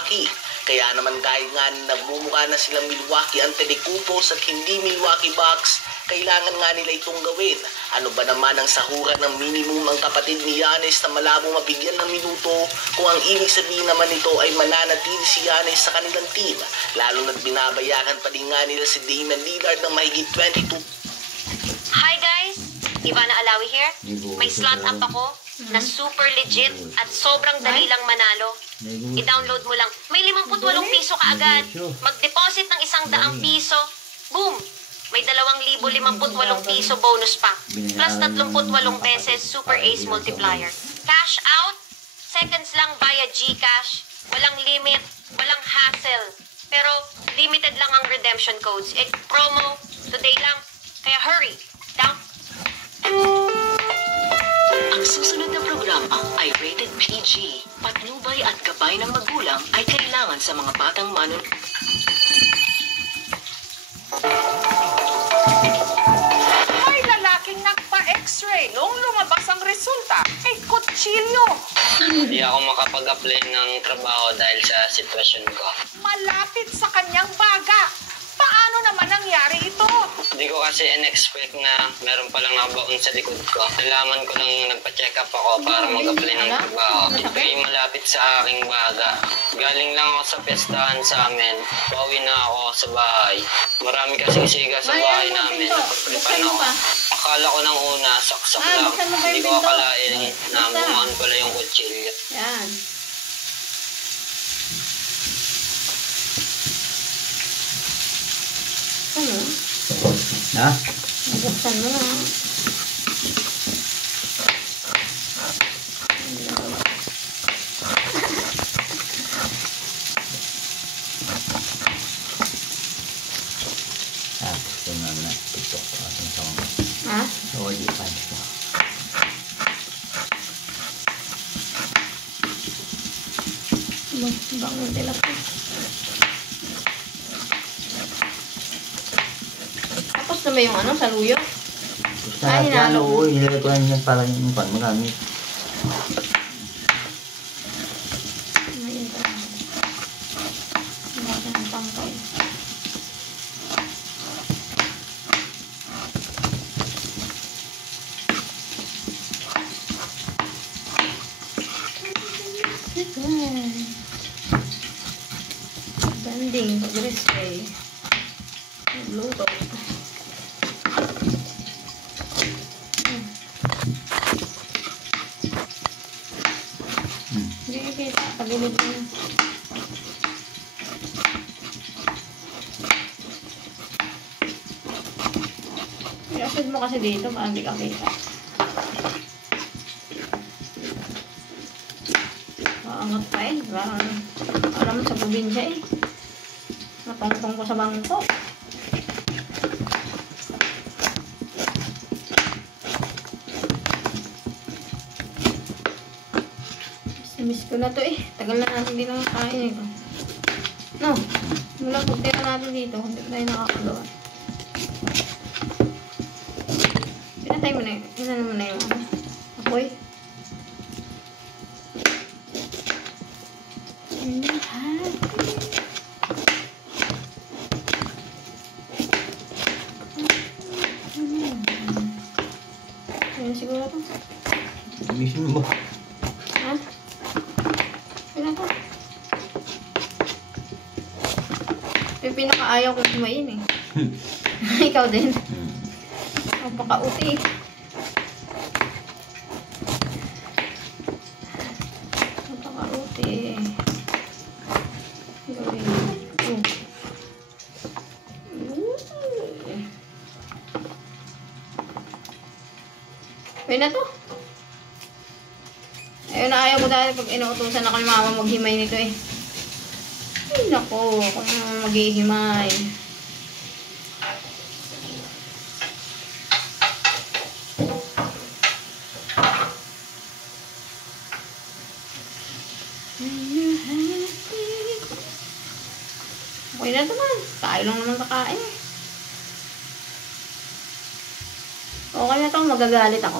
Milwaukee. Kaya naman kahit nga nagmumukha na silang Milwaukee Antetokounmpo at hindi Milwaukee Bucks, kailangan nga nila itong gawin. Ano ba naman ang sahuran ng minimum ang kapatid ni Giannis na malabo mabigyan ng minuto kung ang ibig sabihin naman nito ay mananatili si Giannis sa kanilang team, lalo na't binabayaran pa din nga nila si Damian Lillard ng mahigit 22. Hi guys! Ivana Alawi here. May slot up ako na super legit at sobrang dali lang manalo. I-download mo lang. May 58 piso ka agad. Mag-deposit ng 100 piso. Boom! May 2,058 piso bonus pa. Plus 38 beses Super Ace Multiplier. Cash out, seconds lang via GCash. Walang limit, walang hassle. Pero limited lang ang redemption codes. Promo, today lang. Kaya hurry. Down. Ang susunod na programa ay rated PG. Patnubay at gabay ng magulang ay kailangan sa mga batang May lalaking nagpa-x-ray. Noong lumabas ang resulta, ay kutsilyo. Hindi ako makapag-apply ng trabaho dahil sa sitwasyon ko. Malapit sa kanyang baga. Paano naman nangyari ito? Hindi ko kasi in-expect na meron palang nakabaon sa likod ko. Nalaman ko lang nagpa-check up ako para mag-apply ng trabaho. Ito ay malapit sa aking baga. Galing lang ako sa pestahan sa amin. Pauwi na ako sa bahay. Marami kasing siga sa bahay namin. Napagpalipan ako. Akala ko nang una, saksak lang. Hindi ko akalain na bumaan pala yung kutsilyo. Yan. Ano? Ha? Buksan mo na. Gusto na na. TikTok. Ha? Oo, di pa. Bangon telapon. Tapos na ba yung ano, saluyo? Ay, hinalo. Oo, hinalo ko yan para yung pan magamit. Ngayon pa. Hindi ang pangkay. Banding, pag-respray. Nagluto. Hindi kita, pagilid mo. I-asad mo kasi dito, para hindi ka kita. Maangat pa eh. Alam mo sa probinsya eh. Natongtong ko sa bangko. Miss ko na to eh. Tagal na natin din ang kain ito. No. Mula pagtira natin dito. Hindi tayo nakakagawa. Pinatay mo na yun. Pinatay mo na yung ano. Apoy. Ayan siguro ito. Mission mo. Ha? Ayan ako. Yung pinakaayaw ko kumain eh. Ikaw din. Napaka-uti. Napaka-uti. Gawin. Pwede na to. Ayun na, ayaw ko dahil pag inuutusan ako ni mama maghimay nito eh. Ay nako, kung maghihimay. Okay na naman. Tayo lang naman kakain. Okay na to, magagalit ako.